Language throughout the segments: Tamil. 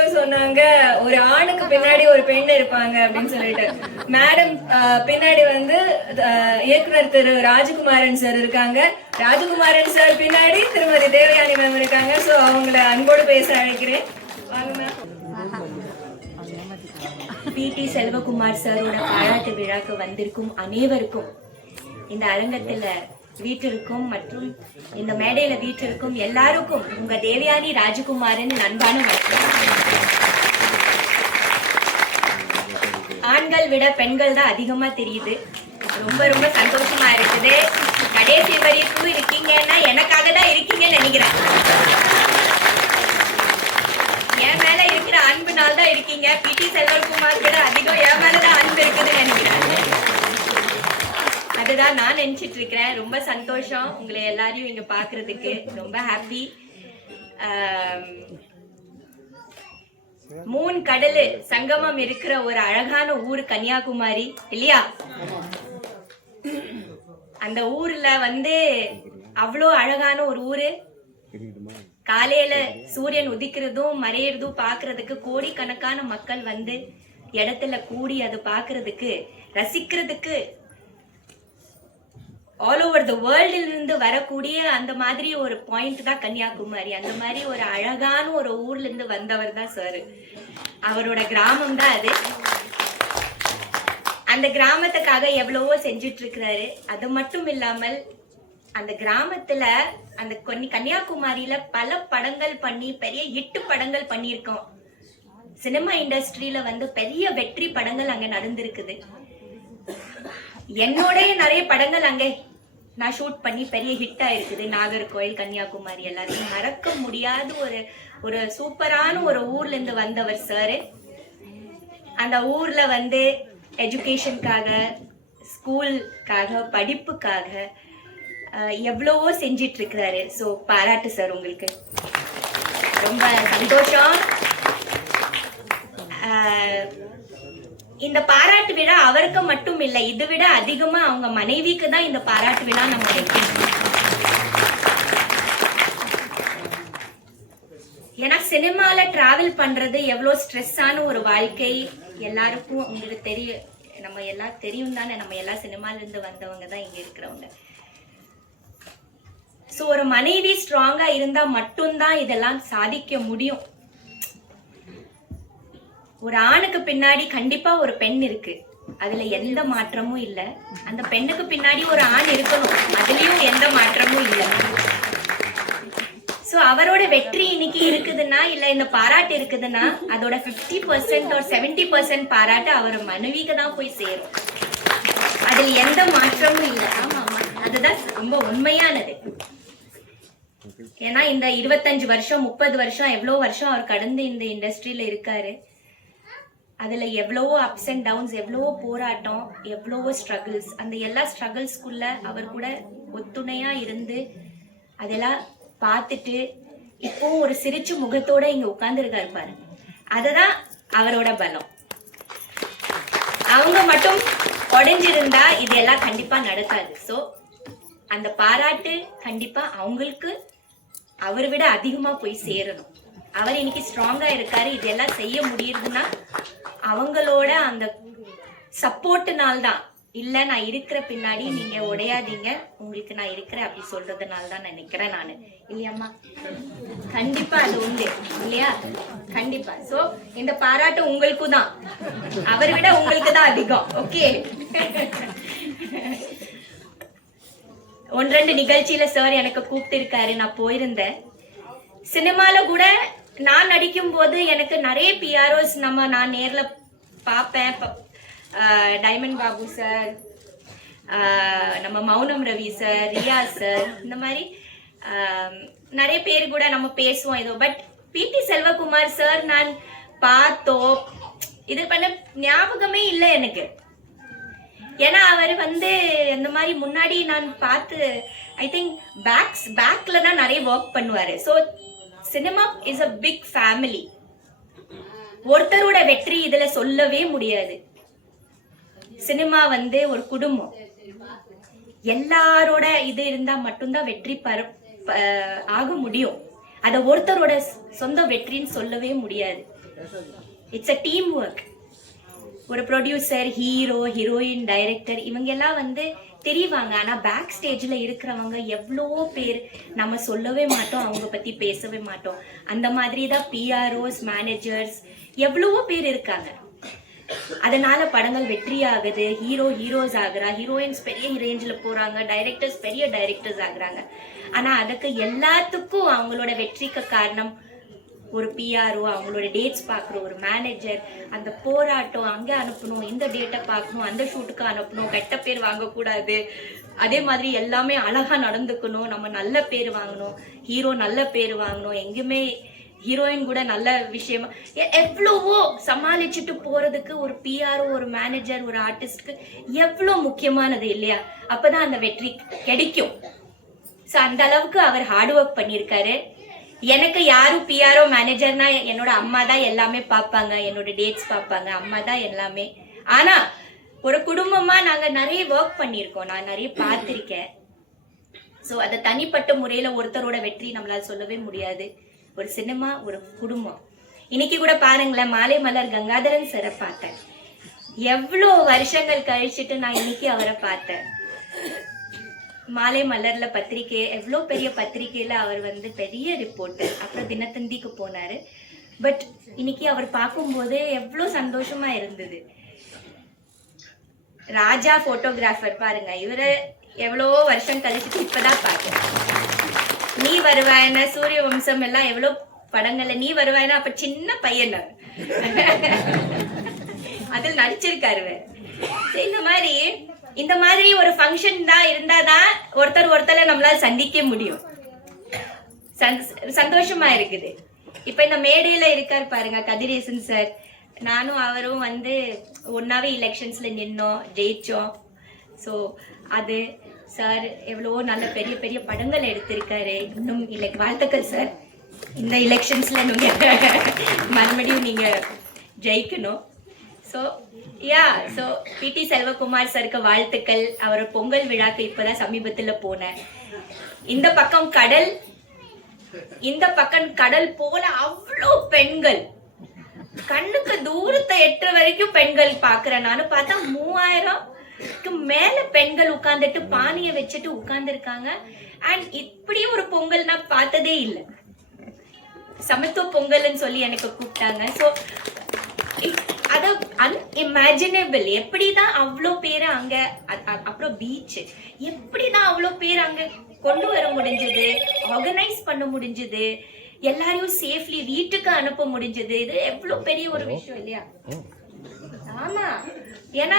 பேசும்போது சொன்னாங்க ஒரு ஆணுக்கு பின்னாடி ஒரு பெண் இருப்பாங்க அப்படின்னு சொல்லிட்டு. மேடம் பின்னாடி வந்து இயக்குனர் திரு ராஜகுமாரன் சார் இருக்காங்க. ராஜகுமாரன் சார் பின்னாடி திருமதி தேவயானி மேம் இருக்காங்க. ஸோ அவங்கள அன்போடு பேச அழைக்கிறேன். வாங்க மேம். பிடி செல்வகுமார் சாரோட பாராட்டு விழாக்கு வந்திருக்கும் அனைவருக்கும், இந்த அரங்கத்துல வீட்டிற்கும் மற்றும் இந்த மேடையில வீட்டிற்கும் எல்லாருக்கும் உங்க தேவயானி ராஜகுமாரன் அன்பான வணக்கம். ஆண்கள் விட பெண்கள் தான் அதிகமா தெரியுது. ரொம்ப ரொம்ப சந்தோஷமா இருக்குது. கடைசி வரைக்கும் இருக்கீங்கன்னா எனக்காக தான் இருக்கீங்கன்னு நினைக்கிறேன். என் மேல இருக்கிற அன்புனால தான் இருக்கீங்க. பிடி செல்வகுமார் விட அதிகம் என் மேலதான் அன்பு இருக்குதுன்னு நினைக்கிறேன். அதுதான் நான் நினைச்சிட்டு இருக்கிறேன். ரொம்ப சந்தோஷம் உங்களை எல்லாரையும் இங்க பாக்குறதுக்கு. ரொம்ப ஹாப்பி. 3 கடல் சங்கமம் இருக்கிற ஒரு அழகான ஊர் கன்னியாகுமரி இல்லையா? அந்த ஊர்ல வந்து அவ்வளோ அழகான ஒரு ஊரு. காலையில சூரியன் உதிக்கிறதும் மறையறதும் பாக்குறதுக்கு கோடிக்கணக்கான மக்கள் வந்து இடத்துல கூடி அது பாக்குறதுக்கு ரசிக்கிறதுக்கு ஆல் ஓவர் த வேர்ல்டில் இருந்து வரக்கூடிய அந்த மாதிரி ஒரு பாயிண்ட் தான் கன்னியாகுமரி. அந்த மாதிரி ஒரு அழகான ஒரு ஊர்ல இருந்து வந்தவர் தான் சார். அவரோட கிராமம் தான் அது. அந்த கிராமத்துக்காக எவ்வளவோ செஞ்சுட்டு இருக்கிறாரு. அது மட்டும் இல்லாமல் அந்த கிராமத்துல அந்த கன்னியாகுமரியில பல படங்கள் பண்ணி பெரிய ஹிட் படங்கள் பண்ணியிருக்கோம். சினிமா இண்டஸ்ட்ரியில வந்து பெரிய வெற்றி படங்கள் அங்க நடந்திருக்குது. என்னோடய நிறைய படங்கள் அங்க நான் ஷூட் பண்ணி பெரிய ஹிட் ஆயிருக்குது. நாகர்கோயில், கன்னியாகுமரி எல்லாத்தையும் மறக்க முடியாத ஒரு சூப்பரான ஒரு ஊர்ல இருந்து வந்தவர் சார். அந்த ஊர்ல வந்து எஜுகேஷனுக்காக, ஸ்கூலுக்காக, படிப்புக்காக எவ்வளவோ செஞ்சிட்டு இருக்கிறாரு. ஸோ பாராட்டு சார் உங்களுக்கு. ரொம்ப சந்தோஷம். இந்த பாராட்டு விழா அவருக்கு மட்டும் இல்லை, இதை விட அதிகமா அவங்க மனைவிக்கு தான் இந்த பாராட்டு விழா நம்ம வைக்கணும். ஏன்னா சினிமால டிராவல் பண்றது எவ்வளவு ஸ்ட்ரெஸ்ஸான ஒரு வாழ்க்கை எல்லாருக்கும் உங்களுக்கு தெரியும். நம்ம எல்லாம் தெரியும் தானே. நம்ம எல்லாம் சினிமால இருந்து வந்தவங்க தான் இங்க இருக்கிறவங்க. சோ ஒரு மனைவி ஸ்ட்ராங்கா இருந்தா மட்டும்தான் இதெல்லாம் சாதிக்க முடியும். ஒரு ஆணுக்கு பின்னாடி கண்டிப்பா ஒரு பெண் இருக்கு, அதுல எந்த மாற்றமும் இல்ல. அந்த பெண்ணுக்கு பின்னாடி ஒரு ஆண் இருக்கணும், அதுலயும் எந்த மாற்றமும் இல்ல. சோ அவரோட வெற்றி இன்னைக்கு இருக்குதுன்னா, இல்ல இந்த பாராட்டு இருக்குதுன்னா, அதோட 50% or 70% பாராட்டு அவர் மனைவிக்கு தான் போய் சேரும். அதுல எந்த மாற்றமும் இல்ல. ஆமா, அதுதான் ரொம்ப உண்மையானது. ஏன்னா இந்த 25 வருஷம் 30 வருஷம் எவ்வளவு வருஷம் அவர் கடந்து இந்த இண்டஸ்ட்ரியில இருக்காரு. அதுல எவ்வளவோ அப்ஸ் அண்ட் டவுன்ஸ், எவ்வளவோ போராட்டம், எவ்வளவோ ஸ்ட்ரகிள்ஸ். அந்த எல்லா ஸ்ட்ரகிள்ஸ்குள்ள அவர் கூட ஒத்துணையா இருந்து அதெல்லாம் பார்த்துட்டு இப்போ ஒரு சிரிச்சு முகத்தோட இங்க உட்கார்ந்து இருக்காரு பாரு. அதுதான் அவரோட பலம். அவங்க மட்டும் உடைஞ்சிருந்தா இதெல்லாம் கண்டிப்பா நடக்காது. சோ அந்த பாராட்டு கண்டிப்பா அவங்களுக்கு அவரை விட அதிகமா போய் சேரணும். அவர் இன்னைக்கு ஸ்ட்ராங்கா இருக்காரு. இதெல்லாம் செய்ய முடியுதுன்னா அவங்களோட அந்த சப்போர்ட்னால்தான். இல்ல நான் இருக்கிற பின்னாடி நீங்க உடையாதீங்க, உங்களுக்கு நான் இருக்கிறேன் அப்படி சொல்றதுனால தான் நினைக்கிறேன் நானு. இல்லையம்மா? கண்டிப்பா அது உண்டு இல்லையா? கண்டிப்பா. சோ இந்த பாராட்டு உங்களுக்கும் தான், அவரை விட உங்களுக்கு தான் அதிகம். ஓகே. 1-2 நிகழ்ச்சியில சார் எனக்கு கூப்பிட்டு இருக்காரு, நான் போயிருந்தேன். சினிமால கூட நான் நடிக்கும் போது எனக்கு நிறைய பிஆர்ஓஸ் நான் நேர்ல பார்ப்பேன். டைமண்ட் பாபு சார், நம்ம மௌனம் ரவி சார், ரியா சார், இந்த மாதிரி நிறைய பேர் கூட நம்ம பேசுவோம் ஏதோ. பட் பிடி செல்வகுமார் சார் நான் பார்த்தோம் இது பண்ண ஞாபகமே இல்லை எனக்கு. ஏன்னா அவர் வந்து இந்த மாதிரி முன்னாடி நான் பார்த்து ஐ திங்க் பேக்ல தான் நிறைய ஒர்க் பண்ணுவாரு. So cinema is a big family. ஒருத்தரோட வெற்றி இதுல சொல்லவே முடியாது. சினிமா வந்து ஒரு குடும்பம். எல்லாரோட இது இருந்தா மட்டும்தான் வெற்றி ஆக முடியும். அத ஒருத்தரோட சொந்த வெற்றின்னு சொல்லவே முடியாது. It's a team work. ஒரு ப்ரொடியூசர், ஹீரோ, ஹீரோயின், டைரக்டர் இவங்க எல்லாம் வந்து தெரிவாங்க. ஆனா பேக் ஸ்டேஜ்ல இருக்கிறவங்க எவ்வளோ பேர் நம்ம சொல்லவே மாட்டோம், அவங்க பத்தி பேசவே மாட்டோம். அந்த மாதிரி தான் பிஆர்ஓஸ், மேனேஜர்ஸ் எவ்வளவோ பேர் இருக்காங்க. அதனால படங்கள் வெற்றி ஆகுது, ஹீரோஸ் ஆகுறா, ஹீரோயின்ஸ் பெரிய ரேஞ்சில் போறாங்க, டைரக்டர்ஸ் பெரிய டைரக்டர்ஸ் ஆகுறாங்க. ஆனா அதுக்கு எல்லாத்துக்கும் அவங்களோட வெற்றிக்கு காரணம் ஒரு பிஆர்ஓ, அவங்களோட டேட்ஸ் பார்க்குற ஒரு மேனேஜர், அந்த போராட்டம், அங்கே அனுப்பணும், இந்த டேட்டை பார்க்கணும், அந்த ஷூட்டுக்கு அனுப்பணும், கெட்ட பேர் வாங்கக்கூடாது, அதே மாதிரி எல்லாமே அழகா நடந்துக்கணும், நம்ம நல்ல பேர் வாங்கணும், ஹீரோ நல்ல பேர் வாங்கணும், எங்கேயுமே ஹீரோயின் கூட நல்ல விஷயமா எவ்வளவோ சமாளிச்சுட்டு போறதுக்கு ஒரு பிஆர்ஓ, ஒரு மேனேஜர், ஒரு ஆர்டிஸ்ட்க்கு எவ்வளோ முக்கியமானது இல்லையா? அப்பதான் அந்த வெற்றி கிடைக்கும். ஸோ அந்த அளவுக்கு அவர் ஹார்ட் ஒர்க் பண்ணியிருக்காரு. எனக்கு யாரும் பிஆர்ஓ, மேனேஜர்னா என்னோட அம்மா தான் எல்லாமே பார்ப்பாங்க, என்னோட டேட்ஸ் பார்ப்பாங்க, அம்மா தான் எல்லாமே. ஆனா ஒரு குடும்பமா நாங்க நிறைய ஒர்க் பண்ணியிருக்கோம், நான் நிறைய பார்த்திருக்கேன். ஸோ அதை தனிப்பட்ட முறையில ஒருத்தரோட வெற்றி நம்மளால சொல்லவே முடியாது. ஒரு சினிமா, ஒரு குடும்பம். இன்னைக்கு கூட பாருங்களேன், மாலை மலர் கங்காதரன் சாரை பார்த்தேன். எவ்வளோ வருஷங்கள் கழிச்சுட்டு நான் இன்னைக்கு அவரை பார்த்தேன். மாலை மலர்ல பத்திரிகை, எவ்வளோ பெரிய பத்திரிகையில அவர் வந்து பெரிய ரிப்போர்ட்டர், அப்புறம் தினத்தந்திக்கு போனாரு. பட் இன்னைக்கு அவர் பார்க்கும்போது எவ்வளோ சந்தோஷமா இருந்தது. ராஜா போட்டோகிராஃபர் பாருங்க, இவரு எவ்வளோ வருஷம் கழிச்சுட்டு இப்பதான் பார்த்தேன். நீ வருவாயன, சூரிய வம்சம் எல்லாம் எவ்வளோ படங்கள்ல நீ வருவாயனா அப்ப சின்ன பையன் அதில் நடிச்சிருக்காரு. இந்த மாதிரி ஒரு ஃபங்க்ஷன் தான் இருந்தாதான் ஒருத்தரை நம்மளால சந்திக்க முடியும். சந்தோஷமா இருக்குது. இப்ப இந்த மேடையில இருக்காரு பாருங்க கதிரேசன் சார், நானும் அவரும் வந்து ஒன்னாவே எலெக்ஷன்ஸ்ல நின்னோம், ஜெயிச்சோம். ஸோ அது சார் எவ்வளவோ நல்ல பெரிய பெரிய படங்கள் எடுத்திருக்காரு. இன்னும் வாழ்த்துக்கள் சார், இந்த எலெக்ஷன்ஸ்ல நீங்க மறுபடியும் நீங்க ஜெயிக்கணும். ஸோ ஸோ பிடி செல்வகுமார் சாருக்கு வாழ்த்துக்கள். அவர் பொங்கல் விழாக்கு இப்பதான் சமீபத்துல போனேன். இந்த பக்கம் கடல் போல அவ்வளோ பெண்கள், கண்ணுக்கு தூரத்தை எட்டுற வரைக்கும் பெண்கள் பாக்குறேன். நானும் பார்த்தா 3000க்கு மேல பெண்கள் உட்கார்ந்துட்டு பானையை வச்சுட்டு உட்கார்ந்து இருக்காங்க. அண்ட் இப்படி ஒரு பொங்கல் நான் பார்த்ததே இல்லை. சமத்துவ பொங்கல்னு சொல்லி எனக்கு கூப்பிட்டாங்க. ஸோ அது அன்இமேஜினபிள். எப்படிதான் அவ்வளோ பேரை அங்க, அப்புறம் பீச், எப்படிதான் அவ்வளோ பேர் அங்க கொண்டு வர முடிஞ்சது, ஆர்கனைஸ் பண்ண முடிஞ்சது, எல்லாரையும் சேஃப்லி வீட்டுக்கு அனுப்ப முடிஞ்சது. இது எவ்வளவு பெரிய ஒரு விஷயம் இல்லையா? ஆமா, ஏன்னா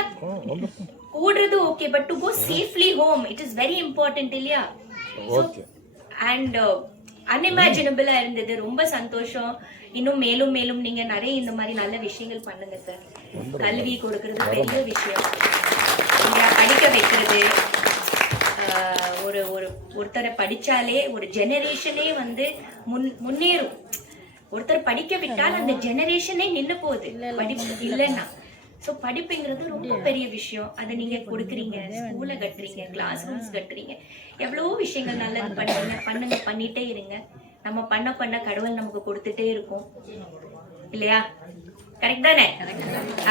கூடுறது okay, but to go safely home it is very important இல்லையா? அண்ட் அன்இமேஜினபிளா இருந்தது. ரொம்ப சந்தோஷம். இன்னும் மேலும் மேலும் நீங்க நிறைய இந்த மாதிரி நல்ல விஷயங்கள் பண்ணுங்க சார். கல்வி கொடுக்கறது பெரிய விஷயம், படிக்க வைக்கிறது. ஒருத்தரை படிச்சாலே ஒரு ஜெனரேஷனே வந்து முன்னேறும். ஒருத்தர் படிக்க விட்டால் அந்த ஜெனரேஷனே நின்று போகுது படிப்பு இல்லைன்னா. ஸோ படிப்புங்கிறது ரொம்ப பெரிய விஷயம். அதை நீங்க கொடுக்குறீங்க, ஸ்கூலை கட்டுறீங்க, கிளாஸ் ரூம்ஸ் கட்டுறீங்க, எவ்வளவோ விஷயங்கள் நல்லது பண்ணுங்க, பண்ணிட்டே இருங்க. நம்ம பண்ண கடவுள் நமக்கு கொடுத்துட்டே இருக்கும் இல்லையா? கரெக்ட் தானே?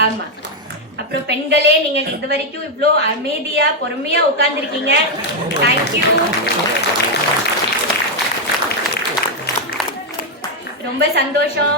ஆமா. அப்புறம் பெண்களே, நீங்க இது வரைக்கும் இவ்வளோ அமைதியா பொறுமையா உட்கார்ந்துருக்கீங்க. தேங்க்யூ. ரொம்ப சந்தோஷம்.